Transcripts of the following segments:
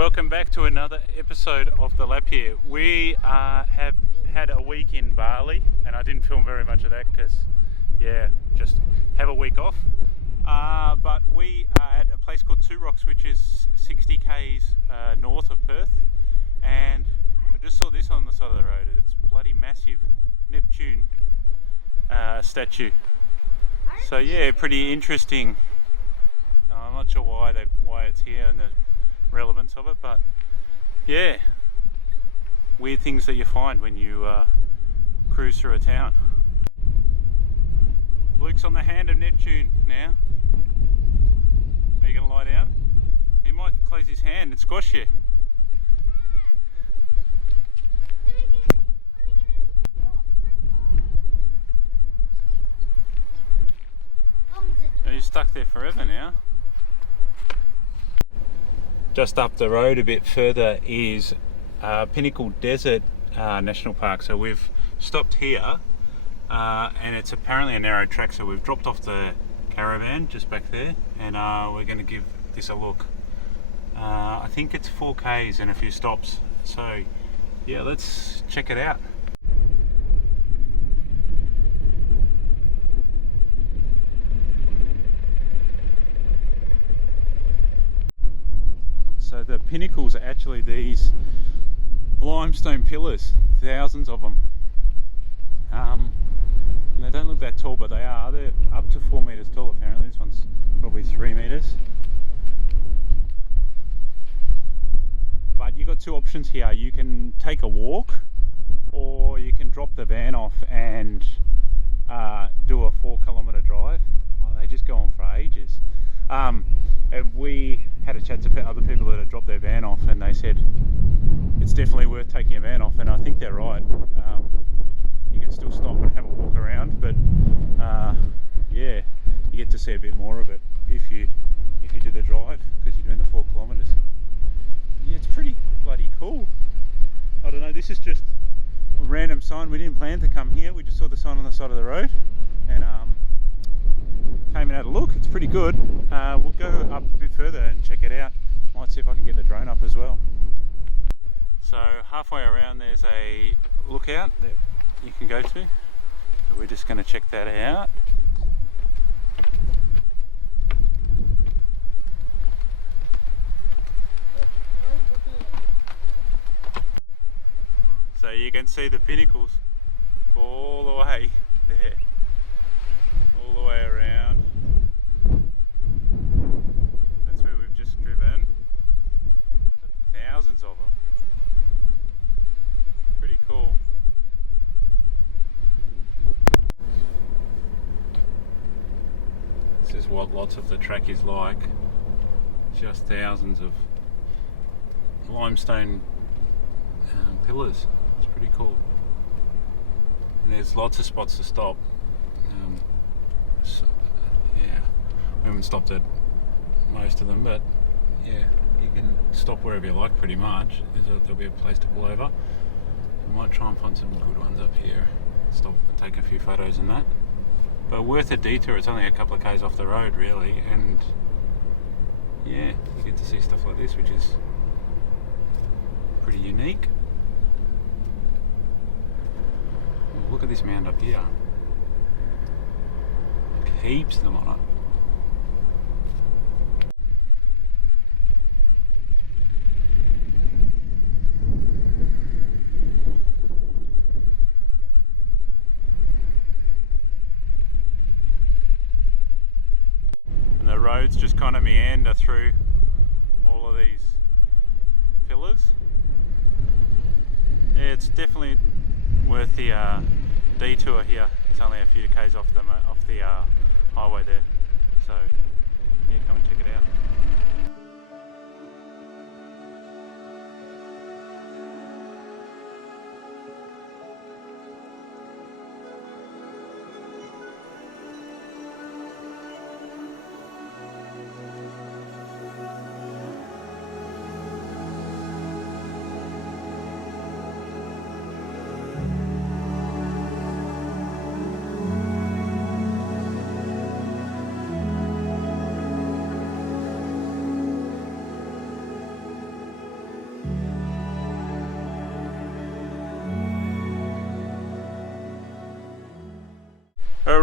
Welcome back to another episode of The Lap here. We have had a week in Bali, and I didn't film very much of that because, just have a week off. But we are at a place called Two Rocks, which is 60 k's north of Perth. And I just saw this on the side of the road. It's a bloody massive Neptune statue. So yeah, pretty interesting. I'm not sure why it's here and the relevance of it, but yeah, weird things that you find when you cruise through a town. Luke's on the hand of Neptune now. Are you going to lie down? He might close his hand and squash you. You're stuck there forever now. Just up the road a bit further is Pinnacle Desert National Park. So we've stopped here and it's apparently a narrow track, so we've dropped off the caravan just back there and we're going to give this a look. I think it's 4 k's and a few stops, so yeah, let's check it out. So the Pinnacles are actually these limestone pillars, thousands of them. They don't look that tall, but they are. They're up to 4 meters tall apparently. This one's probably 3 meters. But you've got two options here. You can take a walk, or you can drop the van off and do a 4-kilometer drive. Oh, they just go on for ages. And we had a chat to other people that had dropped their van off, and they said it's definitely worth taking a van off, and I think they're right. You can still stop and have a walk around, but yeah, you get to see a bit more of it if you do the drive, because you're doing the 4 kilometers. Yeah, it's pretty bloody cool. I don't know, this is just a random sign. We didn't plan to come here, we just saw the sign on the side of the road and came and had a look. It's pretty good. We'll go up a bit further and check it out. Might see if I can get the drone up as well. So halfway around there's a lookout that you can go to. So we're just going to check that out. So you can see the Pinnacles all the way there. All the way around. That's where we've just driven. Thousands of them. Pretty cool. This is what lots of the track is like. Just thousands of limestone pillars. It's pretty cool. And there's lots of spots to stop. So, yeah, we haven't stopped at most of them, but yeah, you can stop wherever you like pretty much. There'll be a place to pull over. We might try and find some good ones up here. Stop and take a few photos and that. But worth a detour. It's only a couple of k's off the road really, and yeah, you get to see stuff like this, which is pretty unique. Look at this mound up here. Heaps of them on it. And the roads just kind of meander through all of these pillars. Yeah, it's definitely worth the detour here. It's only a few k's off the highway there, so yeah, come and check it out.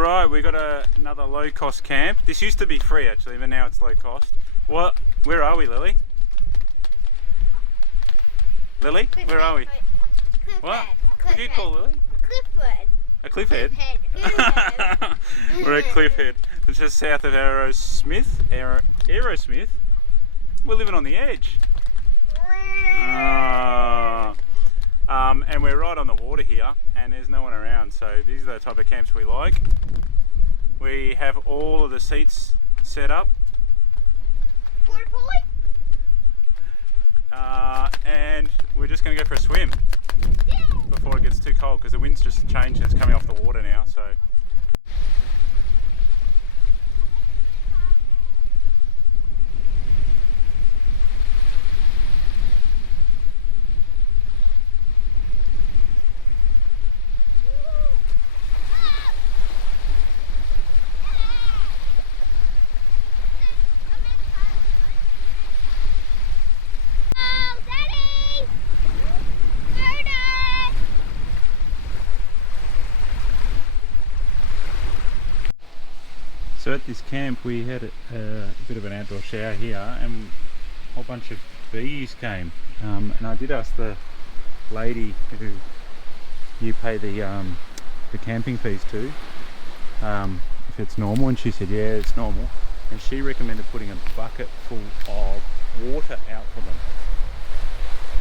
Alright, we got another low cost camp. This used to be free actually, but now it's low cost. What? Where are we, Lily? Lily? Where are we? Cliff What? Head. What do you call Lily? Cliffhead. A cliff head? Cliffhead. We're at Cliff Head. It's just south of Arrowsmith. Arrowsmith? We're living on the edge. And we're right on the water here, and there's no one around, so these are the type of camps we like. We have all of the seats set up. And we're just going to go for a swim before it gets too cold, because the wind's just changed and it's coming off the water now. So at this camp we had a bit of an outdoor shower here, and a whole bunch of bees came. And I did ask the lady who you pay the camping fees to if it's normal, and she said yeah, it's normal. And she recommended putting a bucket full of water out for them.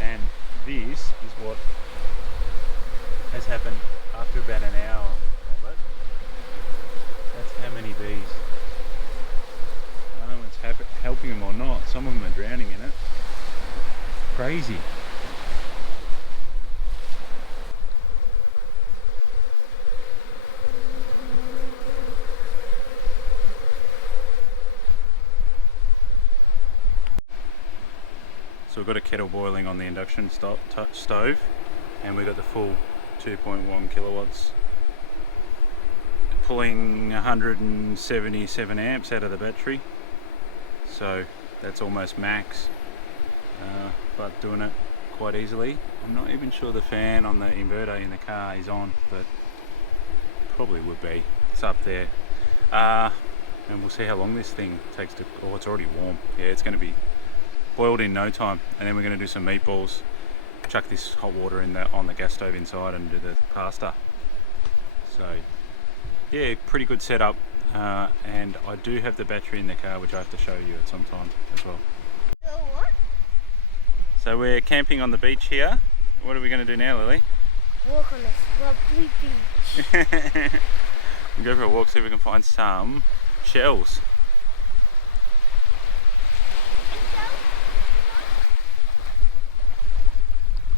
And this is what has happened after about an hour of it. That's how many bees. I don't know if it's helping them or not. Some of them are drowning in it. Crazy. So we've got a kettle boiling on the induction stove, and we've got the full 2.1 kilowatts. Pulling 177 amps out of the battery, so that's almost max, but doing it quite easily. I'm not even sure the fan on the inverter in the car is on, but probably would be. It's up there, and we'll see how long this thing takes to. Oh, it's already warm. Yeah, it's going to be boiled in no time, and then we're going to do some meatballs, chuck this hot water in on the gas stove inside, and do the pasta. So yeah, pretty good setup, and I do have the battery in the car, which I have to show you at some time as well. What? So we're camping on the beach here. What are we going to do now, Lily? Walk on a lovely beach. We'll go for a walk, see if we can find some shells.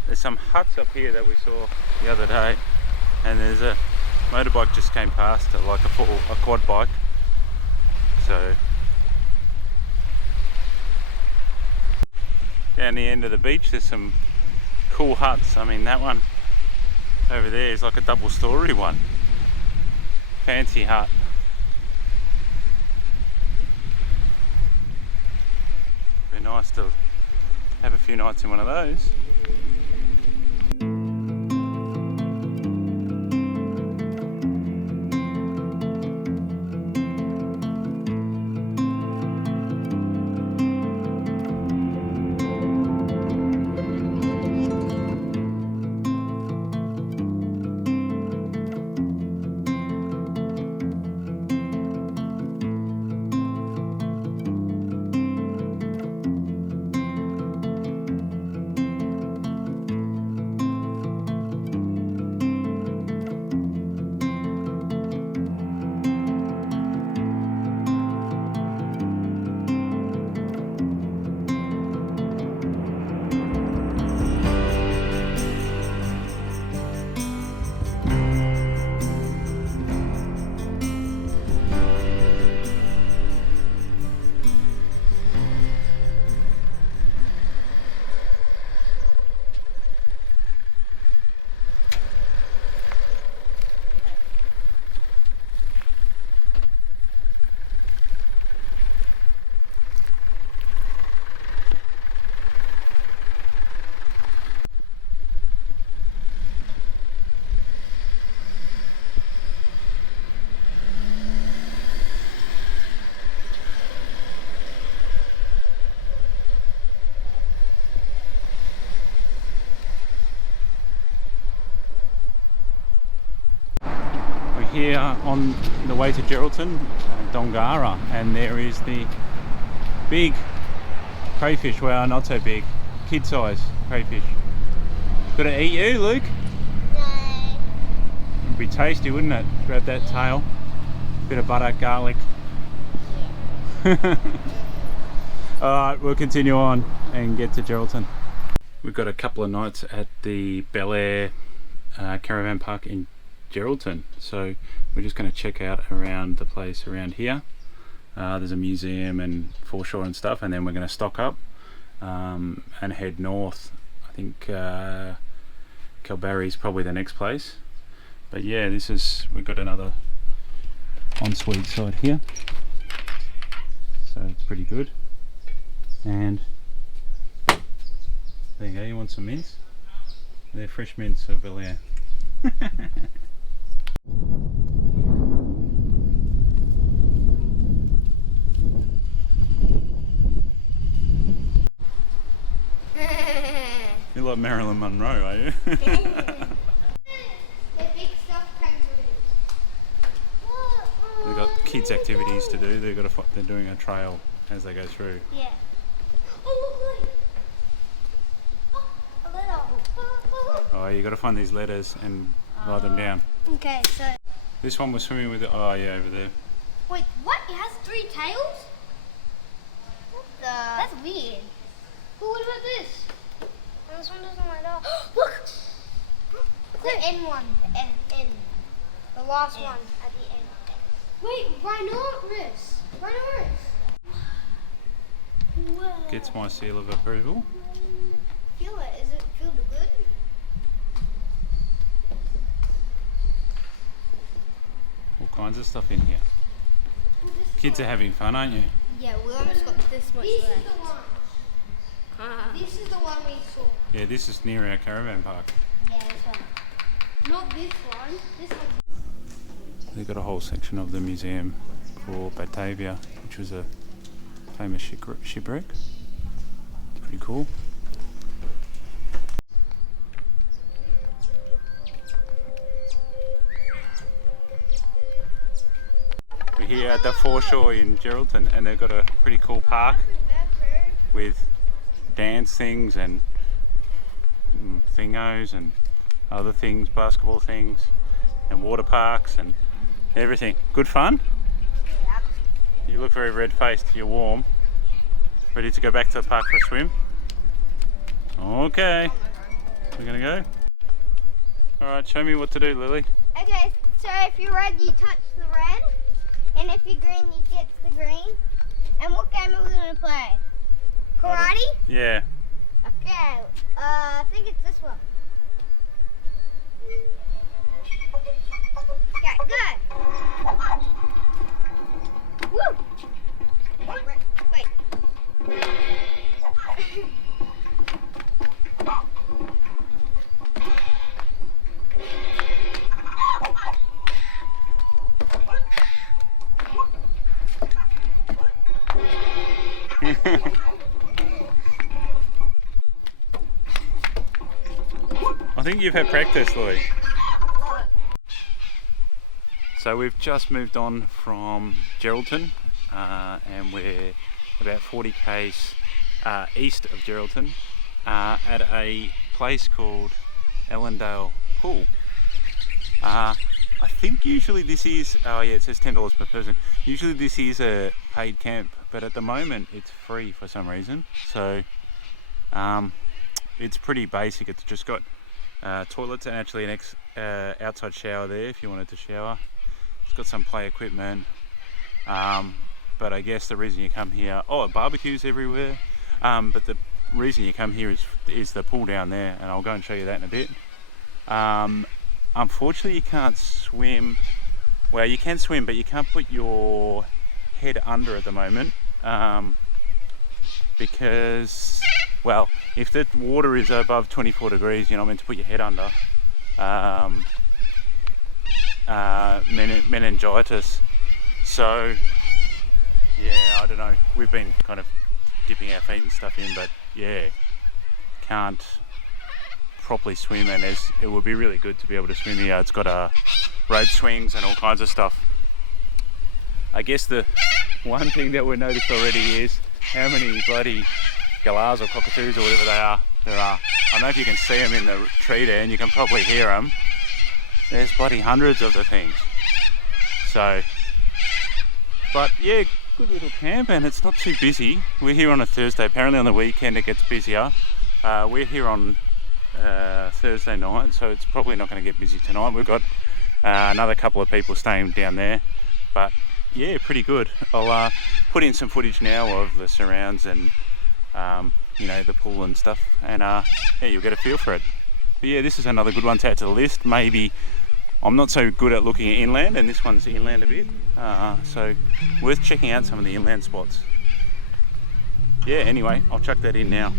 There's some huts up here that we saw the other day, and there's a motorbike just came past, like a quad bike. So down the end of the beach there's some cool huts. I mean, that one over there is like a double-story one. Fancy hut. Be nice to have a few nights in one of those. are on the way to Geraldton, Dongara, and there is the big crayfish. Well, not so big, kid size crayfish. Gonna eat you, Luke? No. It'd be tasty, wouldn't it? Grab that tail, bit of butter, garlic. Alright, we'll continue on and get to Geraldton. We've got a couple of nights at the Bel Air caravan park in Geraldton, so we're just going to check out around the place around here. There's a museum and foreshore and stuff, and then we're going to stock up and head north. I think Kalbarri's probably the next place, but yeah, we've got another ensuite side here, so it's pretty good. And there you go, you want some mints? They're fresh mints of Bel Air. You're like Marilyn Monroe, are you? The big stuffed kangaroos. They've got kids' activities to do. They're doing a trail as they go through. Yeah. Oh, look. A little. Oh, you got to find these letters and write them down. Okay, so. This one was swimming with it. Oh yeah, over there. Wait, what? It has 3 tails? What the? That's weird. But what about this? This one doesn't light up. Look! The N one. The N. The last one at the end. Wait, rhinoceros. Whoa. Gets my seal of approval. Feel it. Is it feel good? All kinds of stuff in here. Kids are having fun, aren't you? Yeah, we almost got this much left. This is the one. This is the one we saw. Yeah, this is near our caravan park. Yeah, this one. Not this one. This one. They've got a whole section of the museum for Batavia, which was a famous shipwreck. Pretty cool. We're here at the foreshore in Geraldton, and they've got a pretty cool park with dance things and thingos and other things, basketball things and water parks and everything. Good fun? Yep. You look very red-faced, you're warm. Ready to go back to the park for a swim? Okay, we're gonna go. Alright, show me what to do, Lily. Okay, so if you're red, you touch the red, and if you're green, you get the green. And what game are we gonna play? Karate? Yeah. Okay, I think it's this one. Okay, good. Woo! Wait. I think you've had practice, Louis. So we've just moved on from Geraldton and we're about 40 k's east of Geraldton at a place called Ellendale Pool. I think usually this is, oh yeah, it says $10 per person. Usually this is a paid camp, but at the moment it's free for some reason. So it's pretty basic. It's just got toilets and actually an outside shower there if you wanted to shower. It's got some play equipment, but I guess the reason you come here, barbecues everywhere, but the reason you come here is the pool down there, and I'll go and show you that in a bit. Unfortunately you can't swim. Well, you can swim, but you can't put your head under at the moment, because, well, if the water is above 24 degrees, you're not meant to put your head under. Meningitis. So, yeah, I don't know. We've been kind of dipping our feet and stuff in, but yeah, can't properly swim, and it would be really good to be able to swim here. It's got a rope swings and all kinds of stuff. I guess the one thing that we noticed already is how many bloody galahs or cockatoos or whatever they are there are. I don't know if you can see them in the tree there, and you can probably hear them. There's bloody hundreds of the things. So, but yeah, good little camp, and it's not too busy. We're here on a Thursday. Apparently on the weekend it gets busier. We're here on Thursday night, so it's probably not going to get busy tonight. We've got another couple of people staying down there, but yeah, pretty good. I'll put in some footage now of the surrounds and you know, the pool and stuff, and yeah, you'll get a feel for it. But yeah, this is another good one to add to the list. Maybe I'm not so good at looking at inland, and this one's inland a bit, so worth checking out some of the inland spots. Yeah, anyway, I'll chuck that in now.